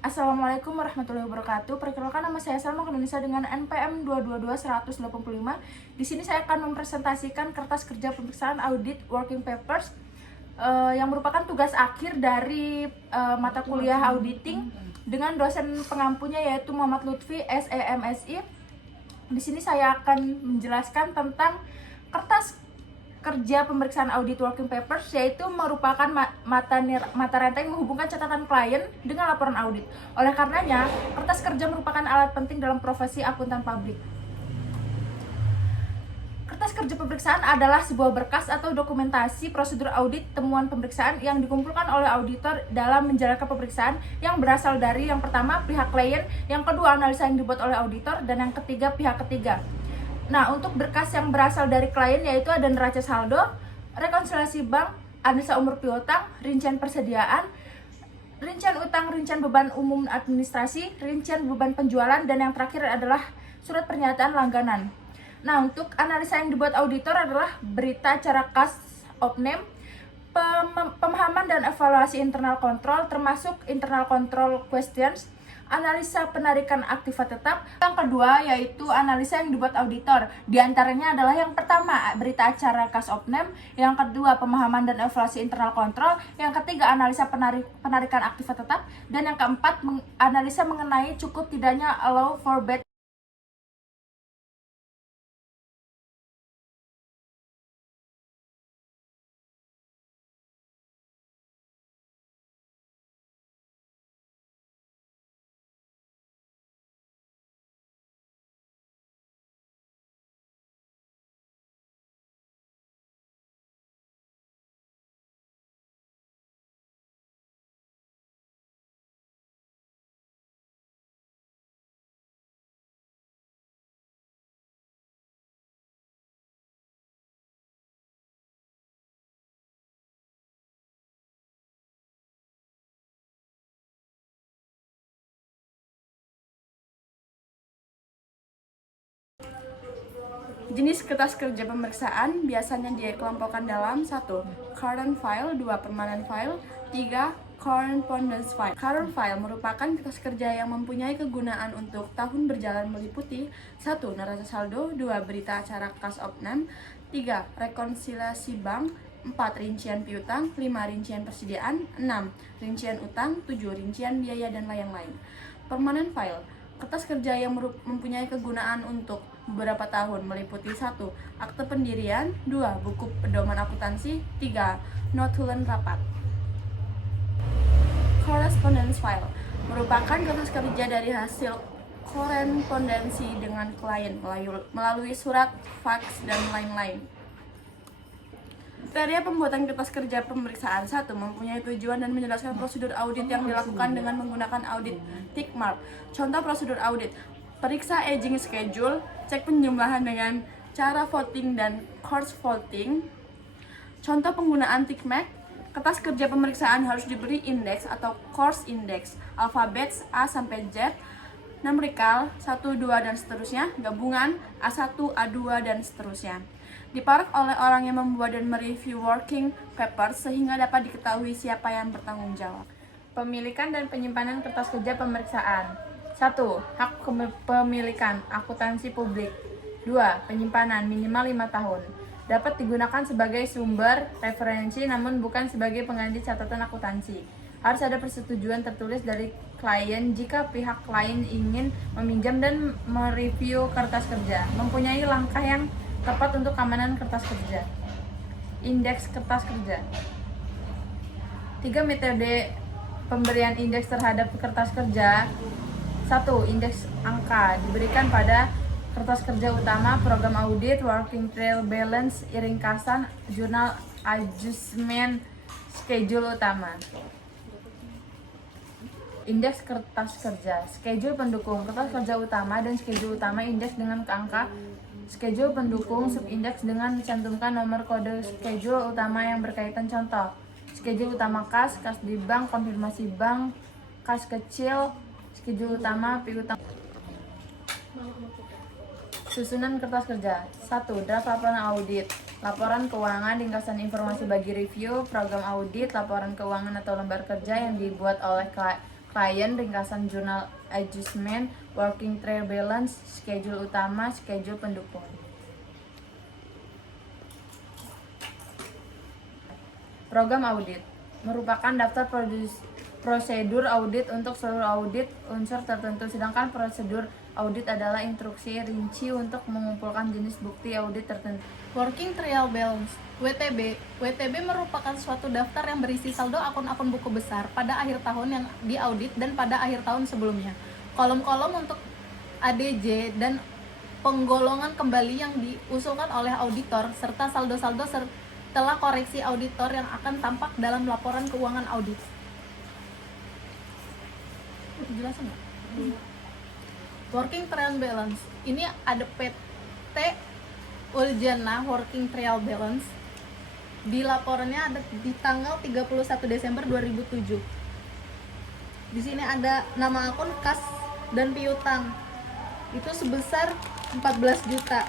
Assalamualaikum warahmatullahi wabarakatuh. Perkenalkan, nama saya Salma Indonesia dengan NPM 222185. Di sini saya akan mempresentasikan kertas kerja pemeriksaan audit working papers yang merupakan tugas akhir dari mata kuliah auditing dengan dosen pengampunya yaitu Muhammad Lutfi SEMSI. Di sini saya akan menjelaskan tentang kertas kerja pemeriksaan audit working papers, yaitu merupakan mata rantai yang menghubungkan catatan klien dengan laporan audit. Oleh karenanya, kertas kerja merupakan alat penting dalam profesi akuntan publik. Kertas kerja pemeriksaan adalah sebuah berkas atau dokumentasi prosedur audit temuan pemeriksaan yang dikumpulkan oleh auditor dalam menjalankan pemeriksaan yang berasal dari yang pertama pihak klien, yang kedua analisa yang dibuat oleh auditor, dan yang ketiga pihak ketiga. Nah, untuk berkas yang berasal dari klien yaitu ada neraca saldo, rekonsiliasi bank, analisa umur piutang, rincian persediaan, rincian utang, rincian beban umum administrasi, rincian beban penjualan, dan yang terakhir adalah surat pernyataan langganan. Nah, untuk analisa yang dibuat auditor adalah berita acara kas opname, pemahaman dan evaluasi internal control termasuk internal control questions, analisa penarikan aktiva tetap. Yang kedua yaitu analisa yang dibuat auditor. Di antaranya adalah yang pertama berita acara kas opname, yang kedua pemahaman dan evaluasi internal control, yang ketiga analisa penarikan aktiva tetap, dan yang keempat analisa mengenai cukup tidaknya allow for bad. Jenis kertas kerja pemeriksaan biasanya dikelompokkan dalam 1. Current file, 2. Permanent file, 3. Correspondence file. Current file merupakan kertas kerja yang mempunyai kegunaan untuk tahun berjalan meliputi 1. Neraca saldo, 2. Berita acara kas opname, 3. Rekonsiliasi bank, 4. Rincian piutang, 5. Rincian persediaan, 6. Rincian utang, 7. Rincian biaya dan lain-lain. Permanent file, kertas kerja yang mempunyai kegunaan untuk beberapa tahun meliputi 1. Akte pendirian, 2. Buku pedoman akuntansi, 3. Notulen rapat. Correspondence file merupakan kertas kerja dari hasil korespondensi dengan klien melalui surat, fax, dan lain-lain. Kriteria pembuatan kertas kerja pemeriksaan. 1. Mempunyai tujuan dan menjelaskan prosedur audit yang dilakukan dengan menggunakan audit tick mark. Contoh prosedur audit: periksa aging schedule, cek penjumlahan dengan cara voting dan course voting. Contoh penggunaan tick mark: kertas kerja pemeriksaan harus diberi indeks atau course index, alfabet A sampai Z, numerikal 1, 2, dan seterusnya, gabungan A1, A2, dan seterusnya. Diparek oleh orang yang membuat dan mereview working papers sehingga dapat diketahui siapa yang bertanggung jawab. Pemilikan dan penyimpanan kertas kerja pemeriksaan. 1. Hak kepemilikan, akuntansi publik. 2. Penyimpanan, minimal 5 tahun. Dapat digunakan sebagai sumber referensi namun bukan sebagai pengganti catatan akuntansi. Harus ada persetujuan tertulis dari klien jika pihak klien ingin meminjam dan mereview kertas kerja. Mempunyai langkah yang tepat untuk keamanan kertas kerja. Indeks kertas kerja. 3 metode pemberian indeks terhadap kertas kerja. 1. Indeks angka diberikan pada kertas kerja utama, program audit, working trail balance, ringkasan, jurnal adjustment, schedule utama. Indeks kertas kerja. Schedule pendukung kertas kerja utama dan schedule utama indeks dengan angka. Schedule pendukung subindeks dengan mencantumkan nomor kode schedule utama yang berkaitan. Contoh: schedule utama kas di bank, konfirmasi bank, kas kecil, schedule utama piutang. Susunan kertas kerja. 1. Draft laporan audit, laporan keuangan, ringkasan informasi bagi review, program audit, laporan keuangan atau lembar kerja yang dibuat oleh klien, ringkasan jurnal adjustment, working trial balance, schedule utama, schedule pendukung. Program audit merupakan daftar prosedur audit untuk seluruh audit unsur tertentu, sedangkan prosedur audit adalah instruksi rinci untuk mengumpulkan jenis bukti audit tertentu. Working Trial Balance (WTB). WTB merupakan suatu daftar yang berisi saldo akun-akun buku besar pada akhir tahun yang diaudit dan pada akhir tahun sebelumnya. Kolom-kolom untuk ADJ dan penggolongan kembali yang diusulkan oleh auditor serta saldo-saldo setelah koreksi auditor yang akan tampak dalam laporan keuangan audit. Jelasin nggak? Working Trial Balance. Ini ada PT Uljana Working Trial Balance. Di laporannya ada di tanggal 31 Desember 2007. Di sini ada nama akun, kas, dan piutang. Itu sebesar 14 juta.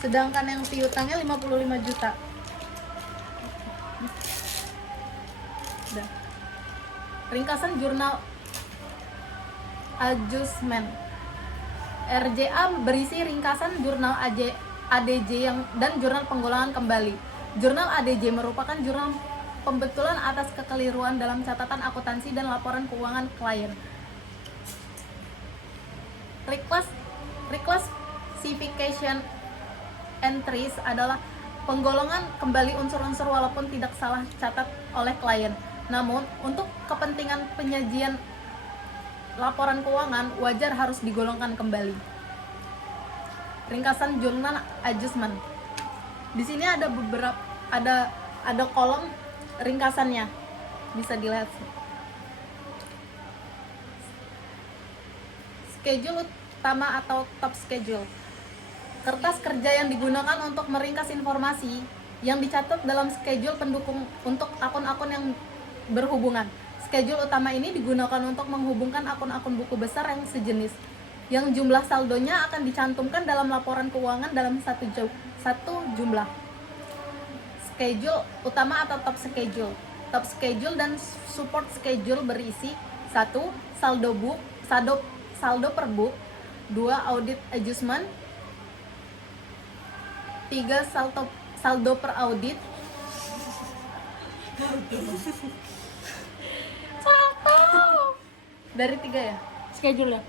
Sedangkan yang piutangnya 55 juta. Udah. Ringkasan jurnal adjustment. RJA berisi ringkasan jurnal ADJ dan jurnal penggolongan kembali. Jurnal ADJ merupakan jurnal pembetulan atas kekeliruan dalam catatan akuntansi dan laporan keuangan klien. Reclassification entries adalah penggolongan kembali unsur-unsur walaupun tidak salah catat oleh klien. Namun, untuk kepentingan penyajian laporan keuangan wajar harus digolongkan kembali. Ringkasan jurnal adjustment. Di sini ada beberapa ada kolom ringkasannya. Bisa dilihat. Schedule utama atau top schedule. Kertas kerja yang digunakan untuk meringkas informasi yang dicatat dalam schedule pendukung untuk akun-akun yang berhubungan. Schedule utama ini digunakan untuk menghubungkan akun-akun buku besar yang sejenis, yang jumlah saldonya akan dicantumkan dalam laporan keuangan dalam satu jumlah. Schedule utama atau top schedule. Top schedule dan support schedule berisi 1. Saldo per book, 2. Audit adjustment, 3. Saldo per audit, 1 dari 3 ya? Schedule ya?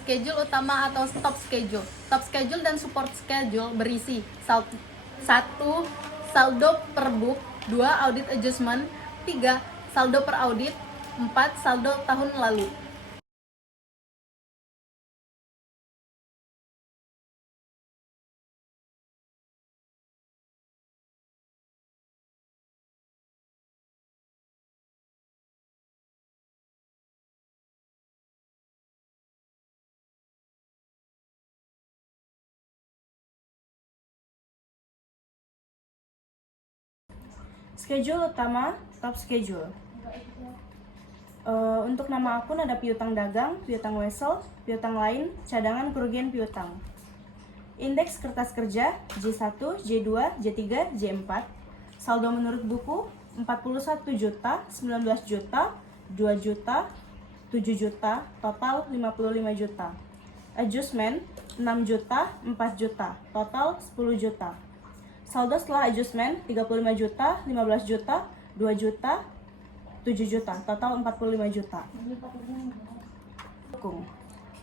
Schedule utama atau top schedule. Top schedule dan support schedule berisi 1. Saldo per book, 2. Audit adjustment, 3. Saldo per audit, 4. Saldo tahun lalu. Schedule utama, top schedule. Untuk nama akun ada piutang dagang, piutang wesel, piutang lain, cadangan kerugian piutang. Indeks kertas kerja J1, J2, J3, J4. Saldo menurut buku 41 juta, 19 juta, 2 juta, 7 juta, total 55 juta. Adjustment 6 juta, 4 juta, total 10 juta. Saldo setelah adjustment 35 juta, 15 juta, 2 juta, 7 juta, total 45 juta.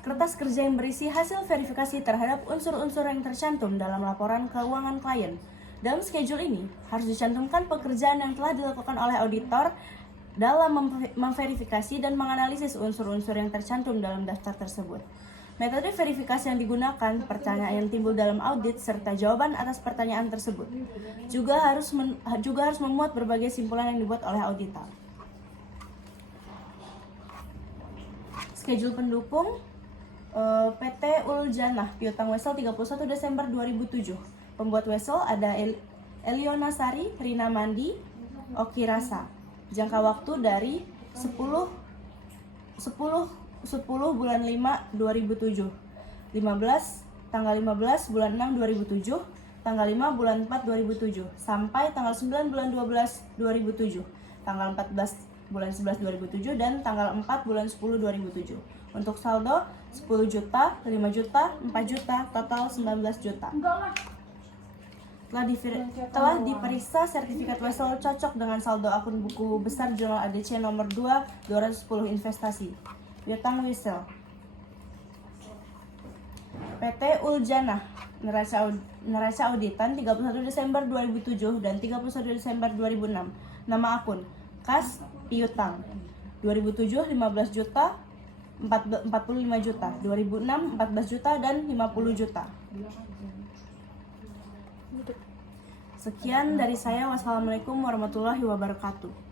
Kertas kerja yang berisi hasil verifikasi terhadap unsur-unsur yang tercantum dalam laporan keuangan klien. Dalam schedule ini harus dicantumkan pekerjaan yang telah dilakukan oleh auditor dalam memverifikasi dan menganalisis unsur-unsur yang tercantum dalam daftar tersebut. Metode verifikasi yang digunakan, pertanyaan yang timbul dalam audit, serta jawaban atas pertanyaan tersebut. Juga harus memuat berbagai simpulan yang dibuat oleh auditor. Schedule pendukung PT Uljana, piutang wesel 31 Desember 2007. Pembuat wesel ada Eliona Sari, Rina Mandi, Oki Rasa. Jangka waktu dari 10 bulan 5 2007, tanggal 15 bulan 6 2007, tanggal 5 bulan 4 2007, sampai tanggal 9 bulan 12 2007, tanggal 14 bulan 11 2007 dan tanggal 4 bulan 10 2007. Untuk saldo 10 juta, 5 juta, 4 juta, total 19 juta. Telah diperiksa sertifikat Wesel cocok dengan saldo akun buku besar jurnal ADC nomor 2 210 investasi. Piutang Wesel. PT Uljana Neraca Auditan 31 Desember 2007 dan 31 Desember 2006. Nama akun Kas Piutang. 2007 15 juta, 45 juta, 2006 14 juta dan 50 juta. Sekian dari saya. Wassalamualaikum warahmatullahi wabarakatuh.